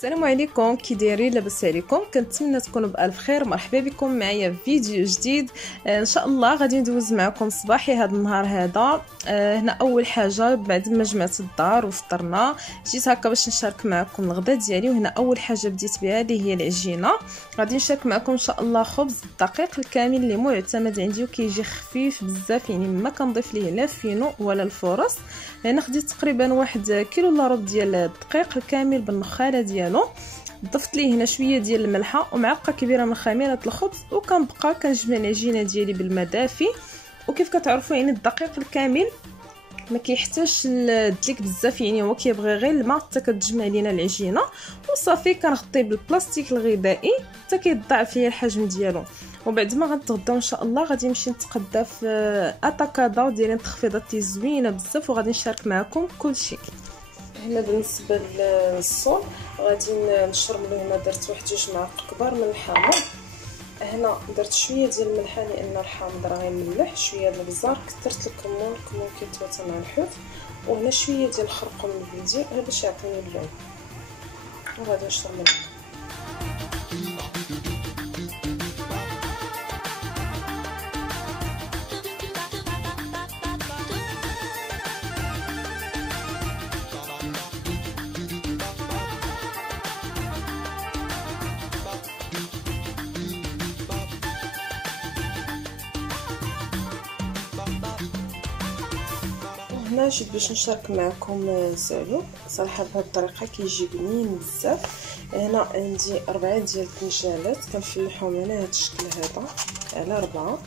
السلام عليكم، كي دايرين؟ لاباس عليكم؟ كنتمنى تكونوا بالف خير. مرحبا بكم معايا في فيديو جديد. ان شاء الله غادي ندوز معكم صباحي هذا النهار هذا. هنا اول حاجه بعد ما جمعت الدار وفطرنا جيت هكا باش نشارك معكم الغداء ديالي. وهنا اول حاجه بديت بها اللي هي العجينه. غادي نشارك معكم ان شاء الله خبز الدقيق الكامل اللي معتمد عندي وكيجي خفيف بزاف، يعني ما كنضيف ليه لا فينو ولا الفورص. هنا خديت تقريبا 1 كيلو الا ربع ديال الدقيق الكامل بالنخاله ديالو. ضفت ليه هنا شويه ديال الملحه ومعلقه كبيره من خميره الخبز، وكنبقى كنجمع العجينه ديالي بالماء دافي. وكيف كتعرفوا يعني الدقيق الكامل ما كيحتاجش الدليك بزاف، يعني هو كيبغي غير الماء حتى كتجمع لينا العجينه وصافي. كنغطيه بالبلاستيك الغذائي حتى كيضاعف ليا الحجم ديالو. وبعد ما غنتغداو ان شاء الله غادي نمشي نتقدى في اتاكادا ودايرين تخفيضات زوينه بزاف، وغادي نشارك معكم كلشي. هنا بالنسبه للصون غادي نشرملو. هنا درت 1-2 معالق كبار من الحامض. هنا درت شويه ديال الملحه لان الحامض راه غيملح. شويه ديال البزار، كثرت الكمون كيتواتى مع الحوت. وهنا شويه ديال الخرقوم البلدي غير باش يعطيني اللون. وغادي نشرملو. هنا جيت باش نشارك معكم سالو. صراحه بهذه الطريقه كيجي بنين بزاف. هنا عندي 4 ديال الدنجالات كنفلحهم على هذا الشكل هذا على 4.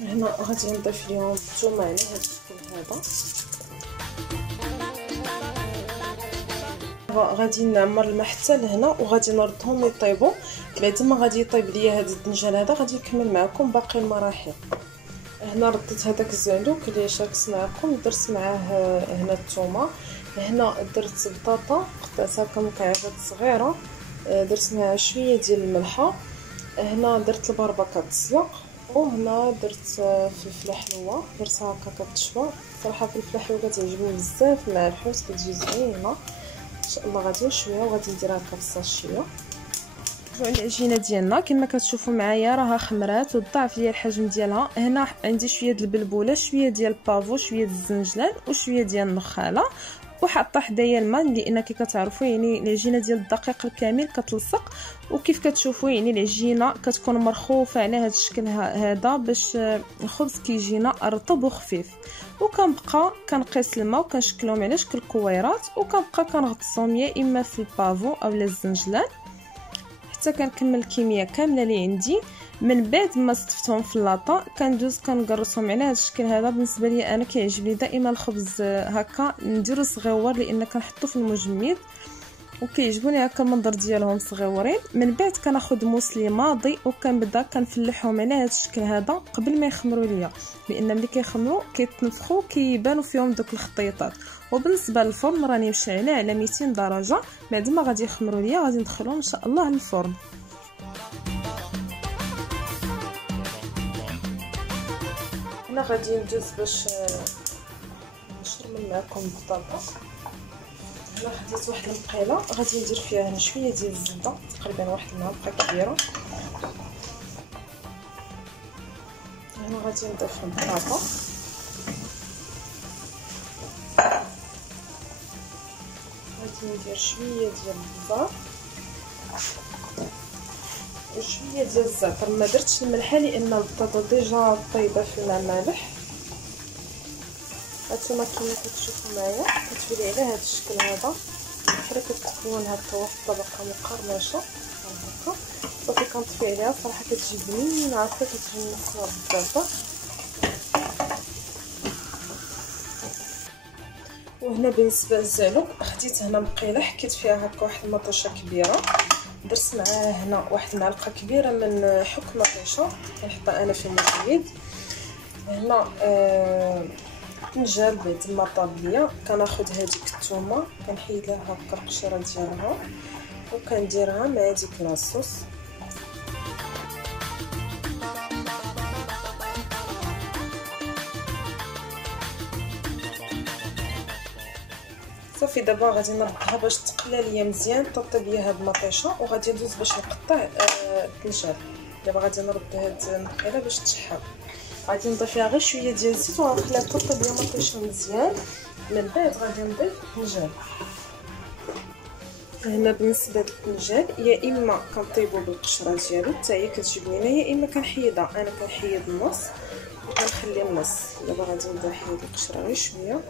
هنا غادي نضيف ليهم الثومه على هذا الشكل هذا. غادي نعمر الماء حتى لهنا وغادي نردهم يطيبوا. بعد ما غادي يطيب ليا هذا الدنجال هذا غادي نكمل معكم باقي المراحل. هنا رديت هذاك الزعلوك اللي شاركت معكم، درت معاه هنا الثومه. هنا درت بطاطا قطعتها كمكعبات صغيره، درت معها شويه ديال الملحه. هنا درت البربكه تسلق. وهنا درت فلفله حلوه درتها هكا كتشوى. صراحه الفلفله حلوه كتعجبني بزاف مع الحوت كتجي زوينه ان شاء الله. غادي نشويها وغادي نديرها هكا في الساشيه. العجينه ديالنا كما كتشوفوا معايا راها خمرات وضاعف ليا الحجم ديالها. هنا عندي شويه ديال البلبوله، شويه ديال البافو، شويه ديال الزنجلان وشويه ديال النخاله. وحاطه حدايا الماء لان كي كتعرفوا يعني العجينه ديال الدقيق الكامل كتلصق. وكيف كتشوفوا يعني العجينه كتكون مرخوفه على هذا الشكل هذا باش الخبز كيجينا رطب وخفيف. وكنبقى كنقيس الماء وكنشكلهم على شكل كويرات، وكنبقى كنغطسهم يا اما في البافو اولا الزنجلان حتى كنكمل الكميه كامله اللي عندي. من بعد ما صفتهم في اللاطا كندوز كنقرصهم على هذا الشكل هذا. بالنسبه لي انا كيعجبني دائما الخبز هكا نديرو صغيور لان كنحطو في المجمد وكيعجبوني هكا المنظر ديالهم صغيورين. من بعد كناخذ موسلي ماضي وكنبدا كنفلحهم على هذا الشكل هذا قبل ما يخمروا ليا، لان ملي كيخمروا كيتنفخوا كيبانوا فيهم دوك الخطيطات. وبالنسبه للفرن راني مشعله على 200 درجه. بعد ما غادي يخمروا ليا غادي ندخلهم ان شاء الله للفرن. هنا غادي ندوز باش نشرمل معكم البطاطا. هنا خديت واحد المقيله غادي ندير فيها هنا شويه ديال الزبده، تقريبا واحد المعلقه كبيره. هنا غادي نضيف البطاطا. غادي ندير شويه ديال البزار وشويه ديال الزعتر. ما درتش الملحه لان البطاطا ديجا طايبه في الماء مالح. هانتوما كما كتشوفوا معايا كتولي على هذا الشكل هذا، بحال كتكون هكا واحد الطبقه مقرمشه هكا. صافي كنطفي عليها، صراحه كتجي بنينه عارفه كتجي نصها بزاف. وهنا بالنسبه للزعلوك خديت هنا مقيله حكيت فيها هكا واحد المطيشه كبيره، درت معاها هنا واحد المعلقه كبيره من حك مطيشه كنحطها انا في المقيد. هنا طنجال بعد ما طاب ليا كناخذ هذيك الثومه كنحيد لها هكا القشره ديالها وكنديرها مع ديك لاصوص. صافي دابا غادي نردها باش تقلى ليا مزيان، طيب ليا هاد المطيشه وغادي ندوز باش نقطع الطنجال. دابا غادي نرد هاد المقيله باش تشحر، غادي نضيف فيها غير شويه ديال الزيت وغنخليها تطيب ليا مطيشه مزيان. من بعد غادي نضيف الطنجال. هنا بالنسبه للطنجال يا اما كنطيبو بالقشره ديالو حتى هي كتجي بنينه، يا اما كنحيدها. انا كنحيد النص وكنخلي النص. دابا غادي نبدا نحيد القشره غير شويه.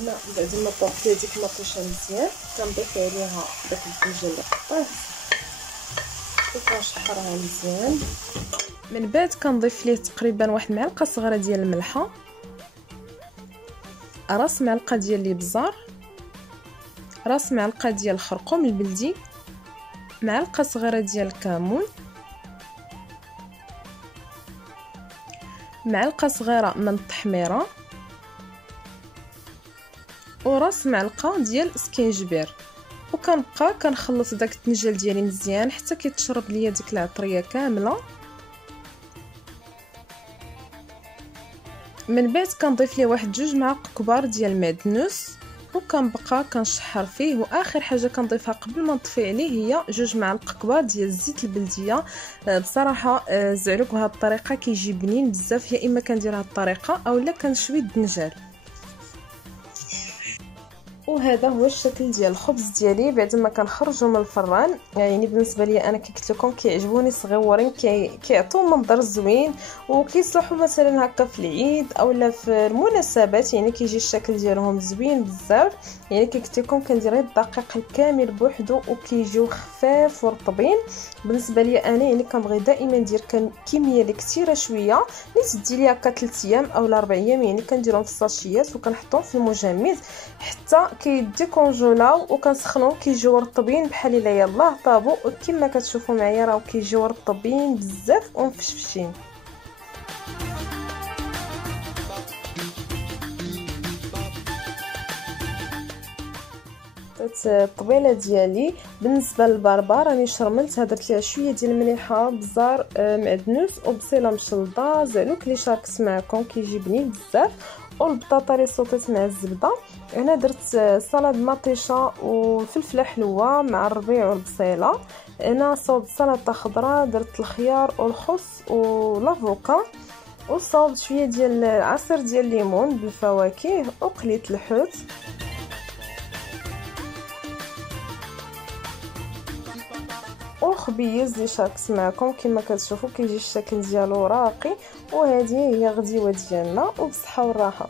هنا بعد ما طابت لي ديك المطيشه مزيان كنضيف عليها داك الدجاج اللي قطعت وكنشحرها مزيان. من بعد كنضيف ليه تقريبا واحد معلقه صغيره ديال الملحه، راس معلقه ديال الابزار، راس معلقه ديال الخرقوم البلدي، معلقه صغيره ديال الكمون، معلقه صغيره من التحميره، وراس معلقه ديال السكينجبير. وكنبقى كنخلط داك الطنجال ديالي مزيان حتى كيتشرب ليا ديك العطريه كامله. من بعد كنضيف ليه واحد 2 معالق كبار ديال المعدنوس وكنبقى كنشحر فيه. واخر حاجه كنضيفها قبل ما نطفي عليه هي 2 معالق كبار ديال الزيت البلديه. بصراحه الزعلوك بهذه الطريقه كيجي بنين بزاف، يا اما كندير هذه الطريقه اولا كنشوي الدنجال. وهذا هو الشكل ديال الخبز ديالي بعد ما كنخرجوا من الفران. يعني بالنسبه لي انا كي قلت لكم كيعجبوني صغيورين، كيعطيو منظر زوين وكيصلحوا مثلا هكا في العيد اولا في المناسبات، يعني كيجي الشكل ديالهم زوين بزاف. يعني كي قلت لكم كندير غير الدقيق الكامل بوحدو وكيجيو خفاف ورطبين. بالنسبه لي انا يعني كنبغي دائما ندير كميه اللي كثيره شويه اللي تدي لي هكا 3 ايام اولا 4 ايام، يعني كنديرهم في الساشيات وكنحطهم في المجمد حتى كيديكونجولاو وكنسخنوهم كيجيو رطبين بحال الا يلاه طابوا. كما كتشوفوا معايا راهو كيجيو رطبين بزاف ومفشفشين. الطبيله ديالي بالنسبه للبربار راني شرملتها، درت ليها شويه ديال المليحه، بزار، معدنوس وبصيله مشلضه. زعلوك اللي شاركت معكم كيجي بنين بزاف، والبطاطا اللي صوتيت مع الزبده. هنا درت سلطه مطيشه وفلفله حلوه مع الربيع والبصيله. هنا صوب سلطه خضراء، درت الخيار والخس والافوكا، وصوبت شويه ديال عصير ديال الليمون بالفواكه وقليت الحوت. وخبيز اللي شاركت معكم كما كتشوفوا كيجي الشكل ديالو راقي. وهذه هي غديوه ديالنا وبصحه والراحه.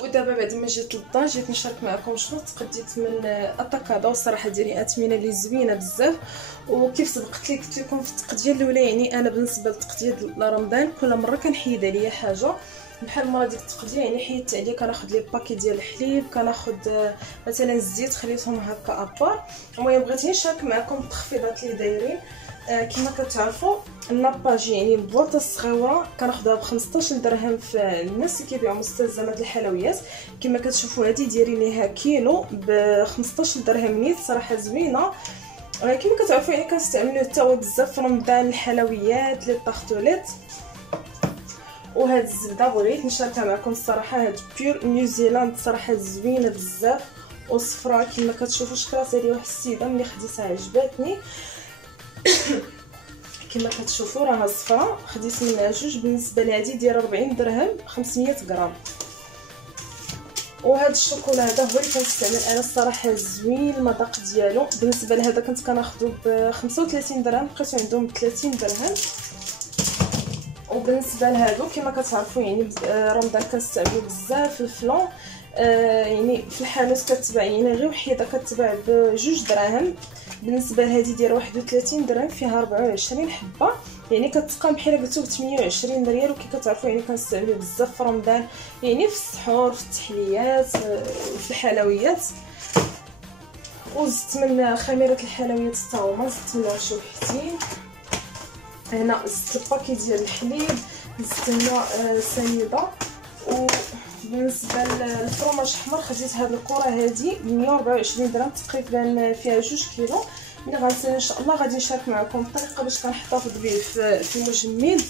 ودابا بعد ما جيت للدار جيت نشارك معكم شنو تقديت من اتاكادو. الصراحه ديالي اثمنه لي زوينه بزاف، وكيف سبقت لي قلت لكم في التقديه الاولى يعني انا بالنسبه للتقديه رمضان كل مره كنحيد عليا حاجه بحال المره ديك التقديه. يعني حيدت عليا كناخذ لي باكي ديال الحليب، كناخذ مثلا الزيت خليتهم هكا ابار. المهم بغيت نشارك معكم التخفيضات اللي دايرين. كما كتعرفوا الناباج يعني البواطه الصغيره كناخذها ب 15 درهم في الناس اللي كيبيعوا مستلزمات الحلويات. كما كتشوفوا هذه دايرين ليها كيلو ب 15 درهم نيت، صراحه زوينه. كما كتعرفوا يعني كنستعملوه حتى هو بزاف في رمضان، الحلويات لي طارطوليت. وهاد الزبده بغيت نشاركها معكم الصراحه، هاد بيور نيوزيلاند صراحه زوينه بزاف وصفراء. كما كتشوفوا شكرات هذه واحد السيده ملي خديتها عجباتني. كما كتشوفوا راها صفراء، خديت منها جوج. بالنسبه لهادي دايره 40 درهم 500 غرام. وهذا الشوكولا هذا هو اللي كنستعمل انا الصراحه، زوين المذاق ديالو. بالنسبه لهذا كنت كناخذو ب 35 درهم، لقيتو عندهم ب 30 درهم. وبالنسبه لهادو كما كتعرفوا يعني رمضان كنستعملو بزاف الفلون. يعني في الحانوت كتباع يعني غير وحيده كتباع بجوج دراهم. بالنسبه لهذه دايره 31 درهم، فيها 24 حبه، يعني كتقام بحال قلتو ب 28 ريال. وكي كتعرفوا يعني كنستعملوه بزاف في رمضان، يعني في السحور، في التحليات، في الحلويات. وزدت من خميره الحلويات حتى هما، زدت منها شي وحدين. هنا زدت الباكي ديال الحليب، زدت هنا سنيده. وبالنسبه للفرماج الاحمر خديت هاد الكره هادي ب 124 درهم تقريبا، فيها 2 كيلو. ملي غنسالي ان شاء الله غادي نشارك معكم الطريقه باش كنحتفظ به في المجمد.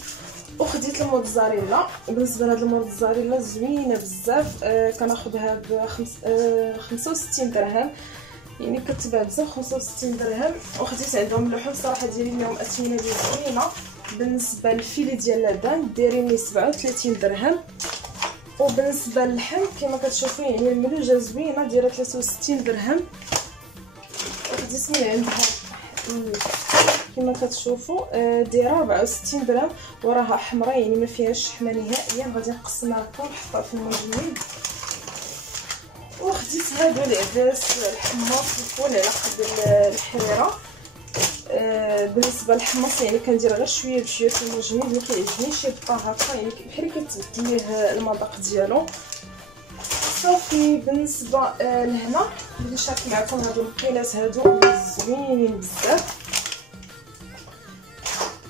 وخديت الموتزاريلا. وبالنسبه لهاد الموتزاريلا زوينه بزاف، كناخذها ب 65 درهم، يعني كتباع بزاف 65 درهم. وخديت عندهم اللحوم صراحه دايرين لهم اثمنه اللي زوينه. بالنسبه للفيلي ديال لابان دايرين لي 37 درهم. وبالنسبه للحم كما كتشوفوا يعني الملوجه زوينه دايره 63 درهم. وخديت من عندها كما كتشوفوا دايره 64 درهم، وراها حمراء يعني ما فيهاش شحمه نهائيا. غادي نقسمها هكا ونحطها في المجمد. وخديت هادو العدس الحمص الفول على قد الحريره. بالنسبه للحمص يعني كندير غير شويه بشويه في المجمد، ما كيعجبنيش يبقى هكا يعني بحال كتبدل ليه المذاق ديالو. صافي. بالنسبه لهنا اللي شارك معكم هادو المقيلات هادو زوينين بزاف.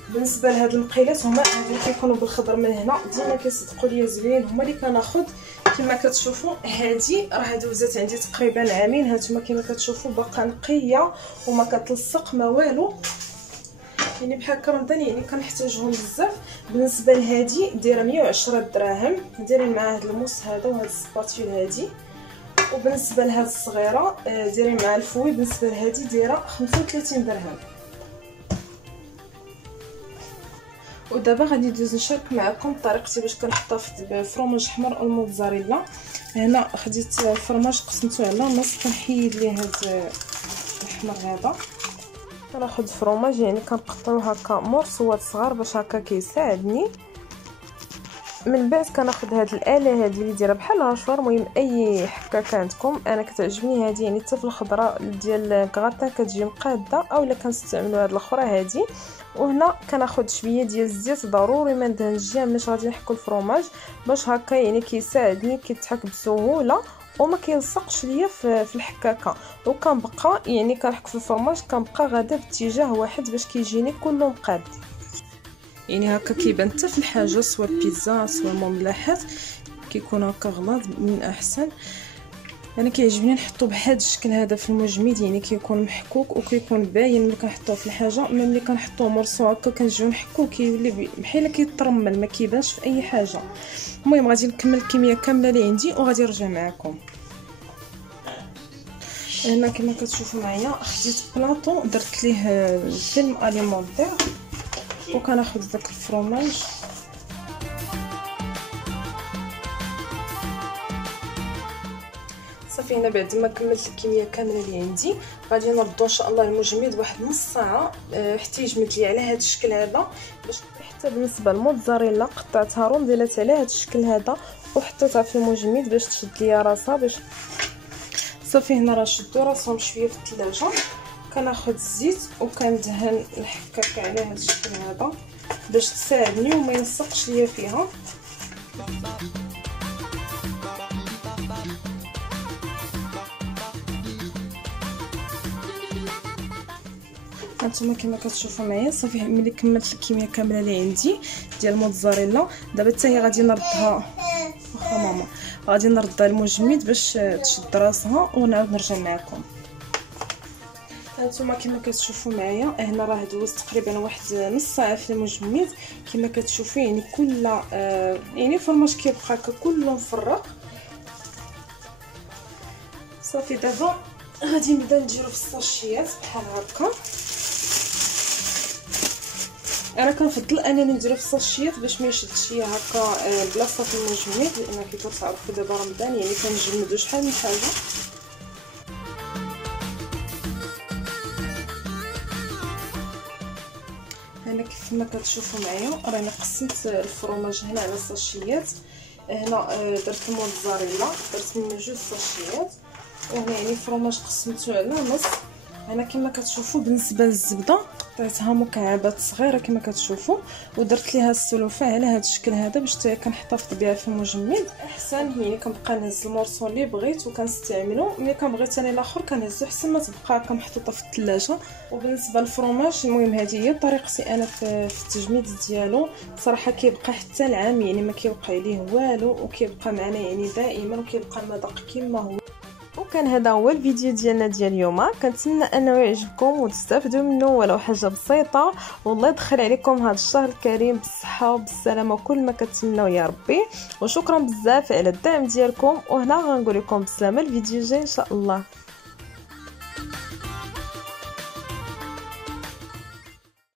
بالنسبه لهاد المقيلات هما هادو اللي كيكونوا بالخضر من هنا، ديما كيصدقوا ليا زوين، هما اللي كناخذ. كما كتشوفوا هادي راه دوزات عندي تقريبا عامين، هانتوما كما كتشوفوا باقا نقيه وما كتلصق ما والو، يعني بحال رمضان يعني كنحتاجهم بزاف. بالنسبه لهادي دايره 110 دراهم، دايرين مع هاد الموس هذا وهاد السباتيول هادي. وبالنسبه لهاد الصغيره دايرين مع الفوي. بالنسبه لهادي دايره 35 درهم. ودابا غادي ندوز نشارك معكم طريقتي باش كنحتفظ بفرماج احمر او الموتزاريلا. هنا خديت الفرماج قسمته على نص، كنحيد ليه هاد الاحمر هذا. كناخذ فرماج يعني كنقطعو هكا مرصوات صغار باش هكا كيساعدني. من بعد كناخذ هاد الاله هذه اللي دايره بحال هاشوار، المهم اي حكاكه عندكم. انا كتعجبني هذه يعني حتى في الخضره ديال كغاتان كتجي مقاده، اولا كنستعملوا هاد الاخرى هذه. وهنا كناخذ شويه ديال الزيت، ضروري ما ندهنش جامد ملي غادي نحكو الفرماج، باش هكا يعني كيساعدني كيتحك بسهوله وما كيلصقش ليا في الحكاكه. وكنبقى يعني كنحك في الفرماج كنبقى غادا باتجاه واحد باش كيجيني كله مقاد، يعني هكا كيبان حتى في الحاجه سواء بيتزا سواء مملحات كيكون هكا غلاظ من احسن. انا كيعجبني نحطو بهذا الشكل هذا في المجمد، يعني كيكون محكوك وكيكون باين ملي كنحطوه في الحاجه. ملي كنحطوه مرصوع هكا كنجيو نحكوه كيولي بحال كيترمل ما كيبانش في اي حاجه. المهم غادي نكمل الكميه كامله اللي عندي وغادي نرجع معكم. هنا كما كتشوفوا معايا خديت بلاطو درت ليه فيلم اليمونتير وكناخذ داك الفرماج. صافي هنا بعد ما كملت الكميه كامله اللي عندي غادي نردو ان شاء الله المجمد واحد نص ساعه حتى يجمد لي على هذا الشكل هذا. باش حتى بالنسبه للموتزاريلا قطعتها رونديلات على هذا الشكل هذا وحطيتها في المجمد باش تشد ليا راسها. باش صافي هنا راه شدو راسهم شويه في الثلاجه. كناخذ الزيت وكندهن الحكاكه على هذا الشكل هذا باش تساعدني وما يلصقش ليا فيها. هانتوما كما كتشوفوا معايا صافي ملي كملت الكميه كامله اللي عندي ديال الموتزاريلا. دابا حتى هي غادي نردها، واخا ماما غادي نردها للمجمد باش تشد راسها ونعاود نرجع معكم. هانتوما كما كتشوفوا معايا هنا راه دوزت تقريبا واحد نص ساعه في المجمد كما كتشوفوا، يعني كل يعني الفرماج كيبقى هكا كله مفرق. صافي دابا غادي نبدا نديرو في الساشيات بحال هكا. انا كنفضل انني نديرو في الساشيات باش ما يشدش هكا بلاصه في المجمد، لان كيف كتعرفوا دابا رمضان يعني كنجمدو شحال من حاجه. هنا كيف ما كتشوفوا معايا راني قسمت الفرماج هنا على ساشيات. هنا درت الموتزاريلا درت منه 2 ساشيات، وهنا يعني الفرماج قسمته على نص. هنا كما كتشوفوا بالنسبه للزبده قطعتها مكعبات صغيره كما كتشوفوا، ودرت ليها السلوفه على هذا الشكل هذا باش حتى كنحتفظ بها في المجمد احسن. يعني كنبقى نهز المورسون اللي بغيت وكنستعملو، ملي كنبغي ثاني الاخر كنهزو حسن ما تبقى هكا محطوطه في الثلاجه. وبالنسبه للفرماج المهم هذه هي طريقتي انا في التجميد ديالو. صراحه كيبقى حتى العام يعني ما كيوقع ليه والو، وكيبقى معنا يعني دائما، وكيبقى المذاق كما هو. وكان هذا هو الفيديو ديالنا ديال اليوم. كنتمنى انه يعجبكم وتستافدوا منه ولو حاجه بسيطه، والله يدخل عليكم هذا الشهر الكريم بالصحه وبالسلامه وكل ما كتمنوا يا ربي. وشكرا بزاف على الدعم ديالكم، وهنا غنقول لكم بسلامه الفيديو الجاي ان شاء الله.